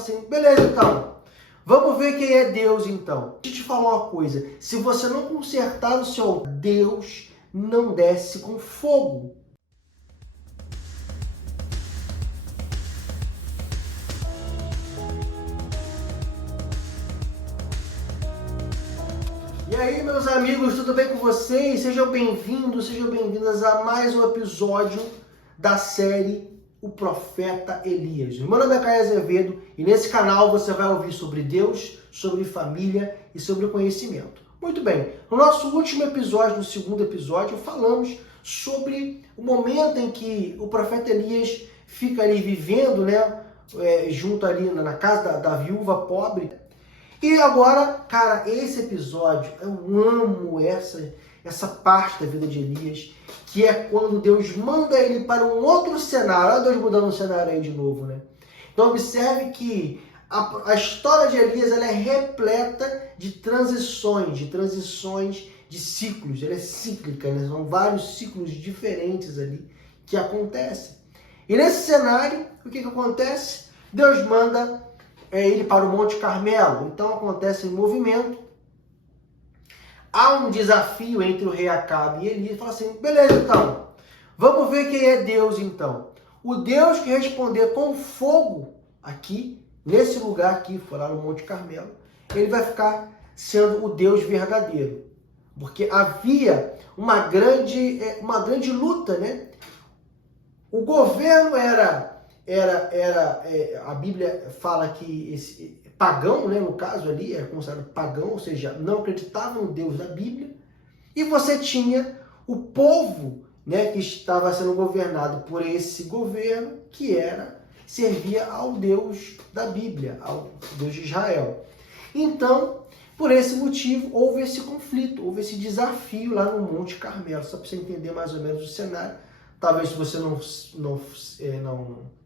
fala assim, beleza então, vamos ver quem é Deus então. Deixa eu te falar uma coisa, se você não consertar o seu altar, Deus não desce com fogo. E aí, meus amigos, tudo bem com vocês? Sejam bem-vindos, sejam bem-vindas a mais um episódio da série O Profeta Elias. Meu nome é Caio Azevedo e nesse canal você vai ouvir sobre Deus, sobre família e sobre conhecimento. Muito bem, no nosso último episódio, no segundo episódio, falamos sobre o momento em que o profeta Elias fica ali vivendo, junto ali na casa da viúva pobre. E agora, cara, esse episódio, eu amo essa parte da vida de Elias, que é quando Deus manda ele para um outro cenário. Olha Deus mudando o cenário aí de novo, né? Então observe que a história de Elias ela é repleta de transições de ciclos. Ela é cíclica, né? São vários ciclos diferentes ali que acontecem. E nesse cenário, o que acontece? Deus manda ele para o Monte Carmelo. Então acontece um movimento. Há um desafio entre o rei Acabe e Elias. Fala assim, beleza então, vamos ver quem é Deus então. O Deus que responder com fogo aqui, nesse lugar aqui, foi lá no Monte Carmelo, ele vai ficar sendo o Deus verdadeiro. Porque havia uma grande luta, né? O governo era a Bíblia fala que esse pagão, né, no caso ali, era considerado pagão, ou seja, não acreditava no Deus da Bíblia, e você tinha o povo, né, que estava sendo governado por esse governo, que servia ao Deus da Bíblia, ao Deus de Israel. Então, por esse motivo, houve esse conflito, houve esse desafio lá no Monte Carmelo, só para você entender mais ou menos o cenário. Talvez se você não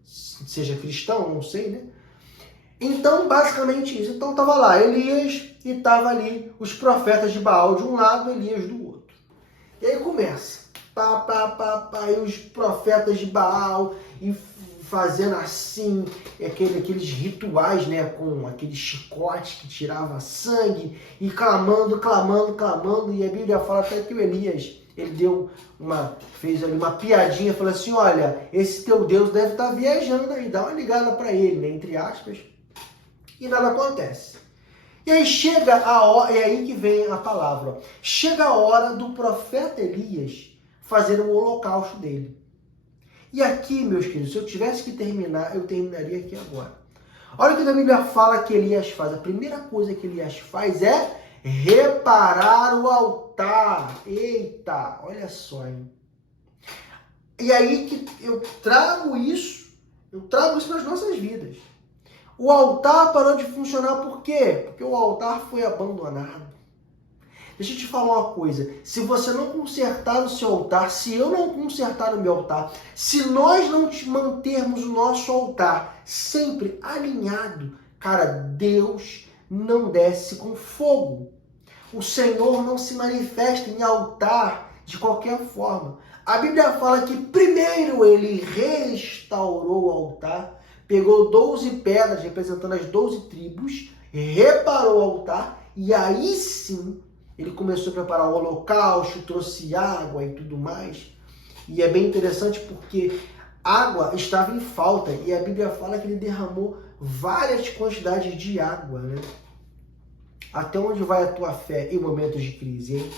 seja cristão, não sei, né? Então, basicamente isso. Então, estava lá Elias e estava ali os profetas de Baal de um lado, Elias do outro. E aí começa. E os profetas de Baal e fazendo assim, aqueles rituais, né? Com aquele chicote que tirava sangue e clamando. E a Bíblia fala até que o Elias, ele fez ali uma piadinha, falou assim, olha, esse teu Deus deve estar viajando aí, dá uma ligada para ele, né, entre aspas, e nada acontece. E aí chega a hora, é aí que vem a palavra, ó. Chega a hora do profeta Elias fazer o holocausto dele. E aqui, meus queridos, se eu tivesse que terminar, eu terminaria aqui agora. Olha o que a Bíblia fala que Elias faz. A primeira coisa que Elias faz é reparar o altar. Eita, olha só, hein? E aí que eu trago isso nas nossas vidas. O altar parou de funcionar por quê? Porque o altar foi abandonado. Deixa eu te falar uma coisa, se você não consertar o seu altar, se eu não consertar o meu altar, se nós não mantermos o nosso altar sempre alinhado, cara, Deus não desce com fogo. O Senhor não se manifesta em altar de qualquer forma. A Bíblia fala que primeiro ele restaurou o altar, pegou 12 pedras representando as 12 tribos, reparou o altar e aí sim ele começou a preparar o holocausto, trouxe água e tudo mais. E é bem interessante porque água estava em falta e a Bíblia fala que ele derramou várias quantidades de água, né? Até onde vai a tua fé em momentos de crise, hein?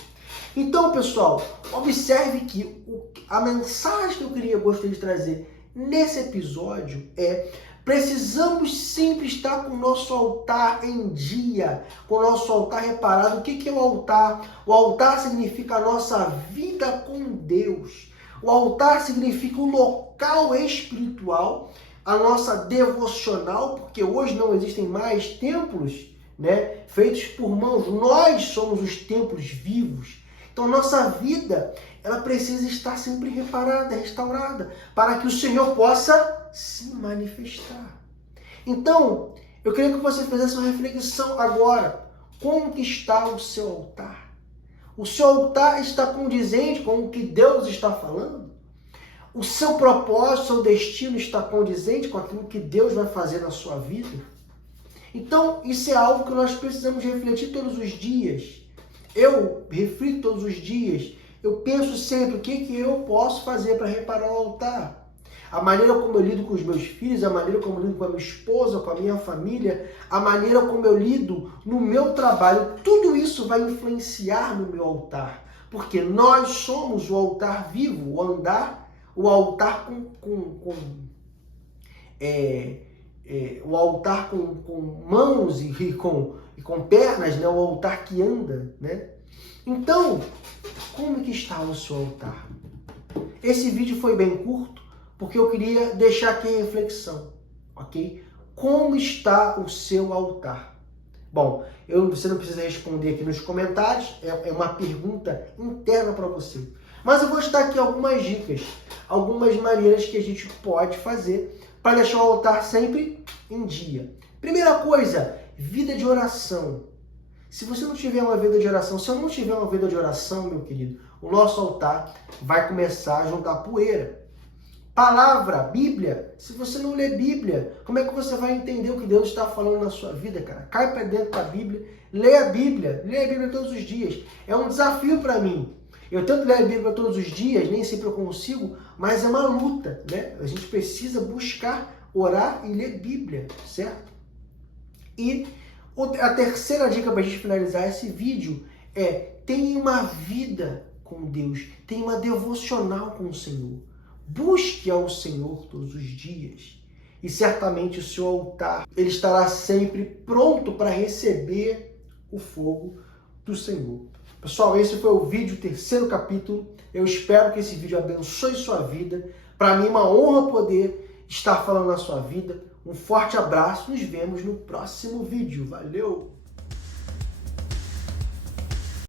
Então, pessoal, observe que a mensagem que eu gostaria de trazer nesse episódio é: precisamos sempre estar com o nosso altar em dia, com o nosso altar reparado. O que é o altar? O altar significa a nossa vida com Deus. O altar significa o local espiritual, a nossa devocional, porque hoje não existem mais templos, né, feitos por mãos. Nós somos os templos vivos. Então, nossa vida, ela precisa estar sempre reparada, restaurada, para que o Senhor possa se manifestar. Então, eu queria que você fizesse uma reflexão agora. Como que está o seu altar? O seu altar está condizente com o que Deus está falando? O seu propósito, o seu destino está condizente com aquilo que Deus vai fazer na sua vida? Então, isso é algo que nós precisamos refletir todos os dias. Eu reflito todos os dias. Eu penso sempre o que eu posso fazer para reparar o altar. A maneira como eu lido com os meus filhos, a maneira como eu lido com a minha esposa, com a minha família, a maneira como eu lido no meu trabalho, tudo isso vai influenciar no meu altar. Porque nós somos o altar vivo, o altar o altar com mãos e com pernas, né? O altar que anda, né? Então, como que está o seu altar? Esse vídeo foi bem curto, porque eu queria deixar aqui a reflexão, ok? Como está o seu altar? Bom, você não precisa responder aqui nos comentários, é uma pergunta interna para você. Mas eu vou estar aqui algumas dicas, algumas maneiras que a gente pode fazer para deixar o altar sempre em dia. Primeira coisa, vida de oração. Se você não tiver uma vida de oração, se eu não tiver uma vida de oração, meu querido, o nosso altar vai começar a juntar poeira. Palavra, Bíblia. Se você não lê Bíblia, como é que você vai entender o que Deus está falando na sua vida, cara? Cai para dentro da Bíblia, lê a Bíblia todos os dias. É um desafio para mim. Eu tento ler a Bíblia todos os dias, nem sempre eu consigo, mas é uma luta, né? A gente precisa buscar, orar e ler Bíblia, certo? E a terceira dica para a gente finalizar esse vídeo é: tenha uma vida com Deus, tenha uma devocional com o Senhor. Busque ao Senhor todos os dias e certamente o seu altar ele estará sempre pronto para receber o fogo do Senhor. Pessoal, esse foi o vídeo, terceiro capítulo. Eu espero que esse vídeo abençoe sua vida. Para mim é uma honra poder estar falando na sua vida. Um forte abraço, nos vemos no próximo vídeo. Valeu!